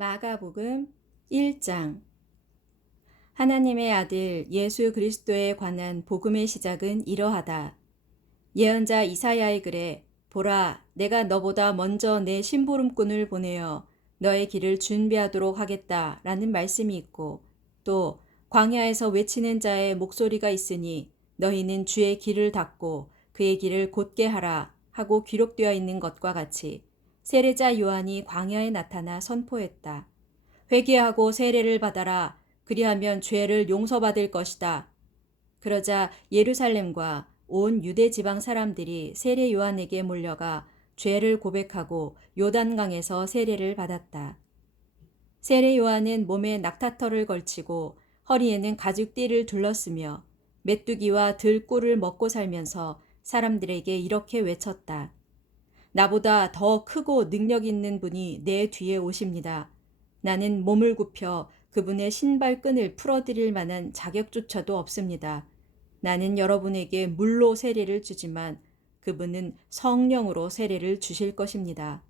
마가복음 1장. 하나님의 아들 예수 그리스도에 관한 복음의 시작은 이러하다. 예언자 이사야의 글에 보라, 내가 너보다 먼저 내 심부름꾼을 보내어 너의 길을 준비하도록 하겠다 라는 말씀이 있고, 또 광야에서 외치는 자의 목소리가 있으니 너희는 주의 길을 닫고 그의 길을 곧게 하라 하고 기록되어 있는 것과 같이 세례자 요한이 광야에 나타나 선포했다. 회개하고 세례를 받아라. 그리하면 죄를 용서받을 것이다. 그러자 예루살렘과 온 유대 지방 사람들이 세례 요한에게 몰려가 죄를 고백하고 요단강에서 세례를 받았다. 세례 요한은 몸에 낙타털을 걸치고 허리에는 가죽띠를 둘렀으며 메뚜기와 들꿀을 먹고 살면서 사람들에게 이렇게 외쳤다. 나보다 더 크고 능력 있는 분이 내 뒤에 오십니다. 나는 몸을 굽혀 그분의 신발끈을 풀어드릴 만한 자격조차도 없습니다. 나는 여러분에게 물로 세례를 주지만 그분은 성령으로 세례를 주실 것입니다.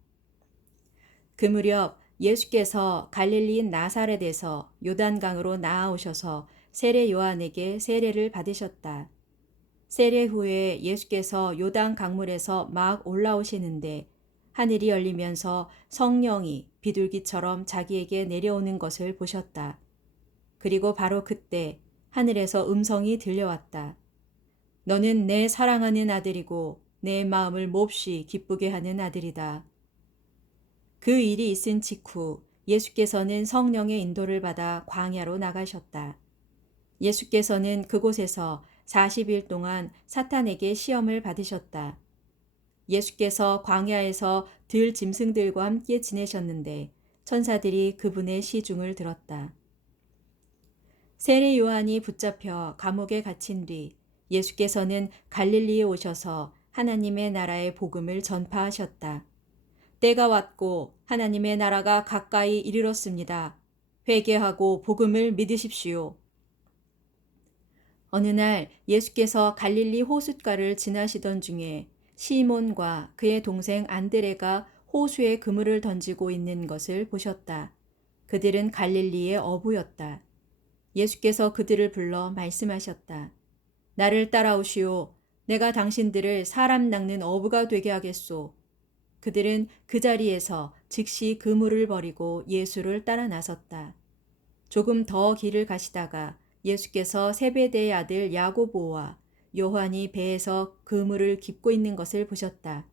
그 무렵 예수께서 갈릴리인 나사렛에서 요단강으로 나아오셔서 세례 요한에게 세례를 받으셨다. 세례 후에 예수께서 요단 강물에서 막 올라오시는데 하늘이 열리면서 성령이 비둘기처럼 자기에게 내려오는 것을 보셨다. 그리고 바로 그때 하늘에서 음성이 들려왔다. 너는 내 사랑하는 아들이고 내 마음을 몹시 기쁘게 하는 아들이다. 그 일이 있은 직후 예수께서는 성령의 인도를 받아 광야로 나가셨다. 예수께서는 그곳에서 40일 동안 사탄에게 시험을 받으셨다. 예수께서 광야에서 들 짐승들과 함께 지내셨는데 천사들이 그분의 시중을 들었다. 세례 요한이 붙잡혀 감옥에 갇힌 뒤 예수께서는 갈릴리에 오셔서 하나님의 나라의 복음을 전파하셨다. 때가 왔고 하나님의 나라가 가까이 이르렀습니다. 회개하고 복음을 믿으십시오. 어느 날 예수께서 갈릴리 호숫가를 지나시던 중에 시몬과 그의 동생 안드레가 호수에 그물을 던지고 있는 것을 보셨다. 그들은 갈릴리의 어부였다. 예수께서 그들을 불러 말씀하셨다. 나를 따라오시오. 내가 당신들을 사람 낚는 어부가 되게 하겠소. 그들은 그 자리에서 즉시 그물을 버리고 예수를 따라 나섰다. 조금 더 길을 가시다가 예수께서 세베대의 아들 야고보와 요한이 배에서 그물을 깁고 있는 것을 보셨다.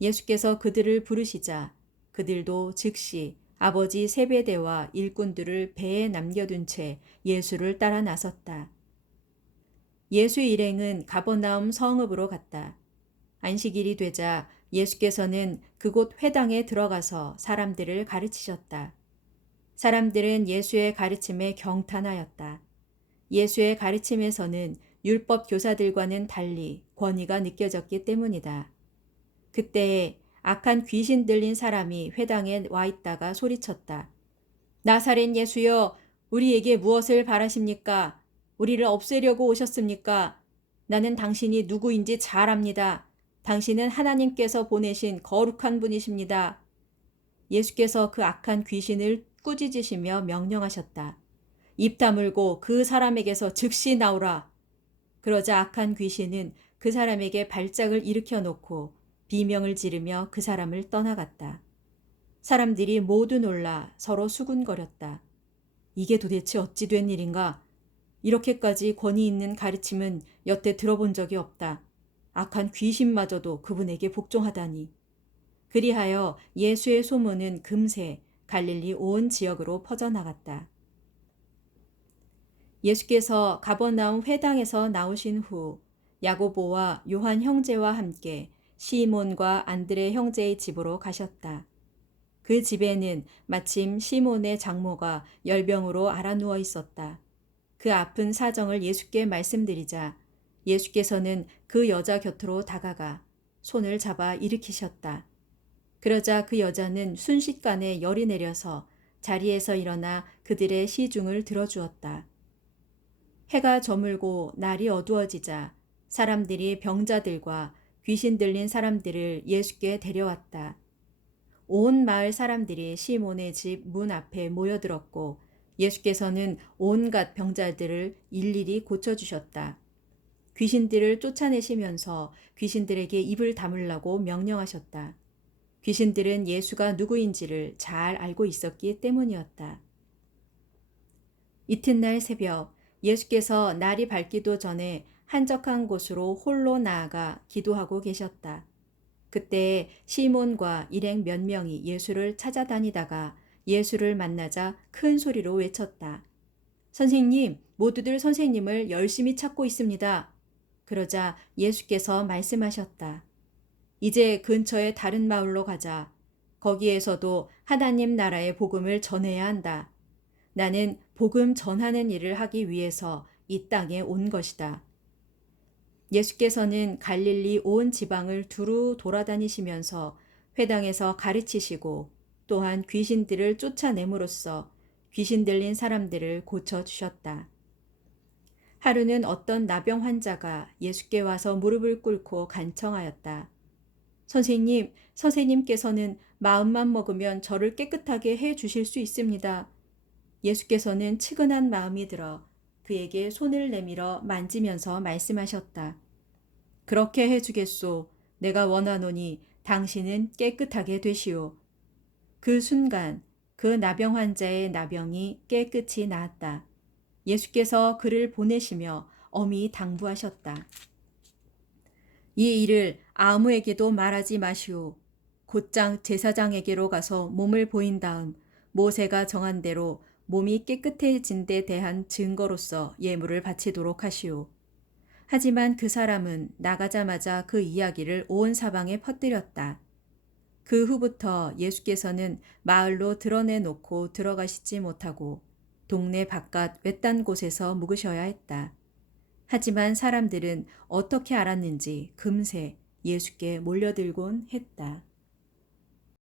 예수께서 그들을 부르시자 그들도 즉시 아버지 세베대와 일꾼들을 배에 남겨둔 채 예수를 따라 나섰다. 예수 일행은 가버나움 성읍으로 갔다. 안식일이 되자 예수께서는 그곳 회당에 들어가서 사람들을 가르치셨다. 사람들은 예수의 가르침에 경탄하였다. 예수의 가르침에서는 율법 교사들과는 달리 권위가 느껴졌기 때문이다. 그때에 악한 귀신 들린 사람이 회당에 와 있다가 소리쳤다. 나사렛 예수여, 우리에게 무엇을 바라십니까? 우리를 없애려고 오셨습니까? 나는 당신이 누구인지 잘 압니다. 당신은 하나님께서 보내신 거룩한 분이십니다. 예수께서 그 악한 귀신을 꾸짖으시며 명령하셨다. 입 다물고 그 사람에게서 즉시 나오라. 그러자 악한 귀신은 그 사람에게 발작을 일으켜 놓고 비명을 지르며 그 사람을 떠나갔다. 사람들이 모두 놀라 서로 수군거렸다. 이게 도대체 어찌 된 일인가? 이렇게까지 권위 있는 가르침은 여태 들어본 적이 없다. 악한 귀신마저도 그분에게 복종하다니. 그리하여 예수의 소문은 금세 갈릴리 온 지역으로 퍼져나갔다. 예수께서 가버나움 회당에서 나오신 후 야고보와 요한 형제와 함께 시몬과 안드레 형제의 집으로 가셨다. 그 집에는 마침 시몬의 장모가 열병으로 앓아누워 있었다. 그 아픈 사정을 예수께 말씀드리자 예수께서는 그 여자 곁으로 다가가 손을 잡아 일으키셨다. 그러자 그 여자는 순식간에 열이 내려서 자리에서 일어나 그들의 시중을 들어주었다. 해가 저물고 날이 어두워지자 사람들이 병자들과 귀신 들린 사람들을 예수께 데려왔다. 온 마을 사람들이 시몬의 집 문 앞에 모여들었고 예수께서는 온갖 병자들을 일일이 고쳐주셨다. 귀신들을 쫓아내시면서 귀신들에게 입을 다물라고 명령하셨다. 귀신들은 예수가 누구인지를 잘 알고 있었기 때문이었다. 이튿날 새벽 예수께서 날이 밝기도 전에 한적한 곳으로 홀로 나아가 기도하고 계셨다. 그때 시몬과 일행 몇 명이 예수를 찾아다니다가 예수를 만나자 큰 소리로 외쳤다. 선생님, 모두들 선생님을 열심히 찾고 있습니다. 그러자 예수께서 말씀하셨다. 이제 근처의 다른 마을로 가자. 거기에서도 하나님 나라의 복음을 전해야 한다. 나는 복음 전하는 일을 하기 위해서 이 땅에 온 것이다. 예수께서는 갈릴리 온 지방을 두루 돌아다니시면서 회당에서 가르치시고 또한 귀신들을 쫓아냄으로써 귀신 들린 사람들을 고쳐주셨다. 하루는 어떤 나병 환자가 예수께 와서 무릎을 꿇고 간청하였다. 선생님, 선생님께서는 마음만 먹으면 저를 깨끗하게 해 주실 수 있습니다. 예수께서는 측은한 마음이 들어 그에게 손을 내밀어 만지면서 말씀하셨다. 그렇게 해주겠소. 내가 원하노니 당신은 깨끗하게 되시오. 그 순간 그 나병 환자의 나병이 깨끗이 나았다. 예수께서 그를 보내시며 엄히 당부하셨다. 이 일을 아무에게도 말하지 마시오. 곧장 제사장에게로 가서 몸을 보인 다음 모세가 정한 대로 몸이 깨끗해진 데 대한 증거로서 예물을 바치도록 하시오. 하지만 그 사람은 나가자마자 그 이야기를 온 사방에 퍼뜨렸다. 그 후부터 예수께서는 마을로 드러내놓고 들어가시지 못하고 동네 바깥 외딴 곳에서 묵으셔야 했다. 하지만 사람들은 어떻게 알았는지 금세 예수께 몰려들곤 했다.